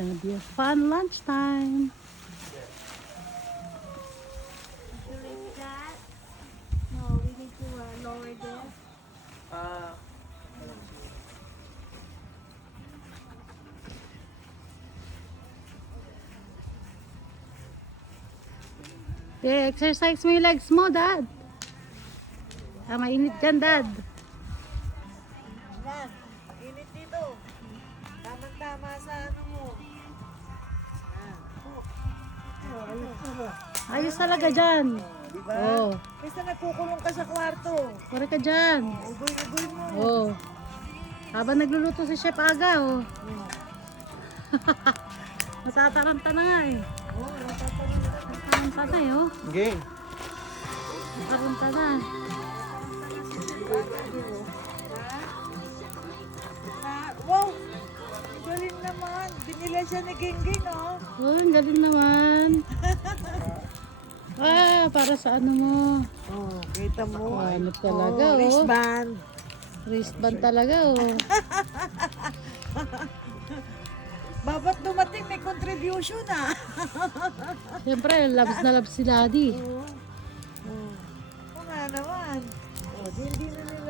gonna be a fun lunchtime. To lift that? No, we need to lower this. Yeah, exercise mo yung legs mo, Dad. Mainit dyan, Dad. Yan, init dito. Tama-tama sa ano mo. Ayos talaga dyan. Diba? Oh, Basta nagkukulong ka sa kwarto. pare ka dyan. Ugoy-ugoy mo. Oh. Habang nagluluto si Chef Aga, oh. Matataranta na nga eh. Oh, natatanong ka. Mataranta na eh, oh. Okay. Mataranta na. Wow! Galing naman. Binila siya ni Gingging, oh. Oh, ang galing naman. Para sa ano mo. Oh, kita mo. Oh, ano talaga, oh. Wristband. Wristband talaga, oh. Babat dumating, may contribution, ah. Siyempre, loves na loves si Daddy. Oo. Oo nga naman. Oh, di na nila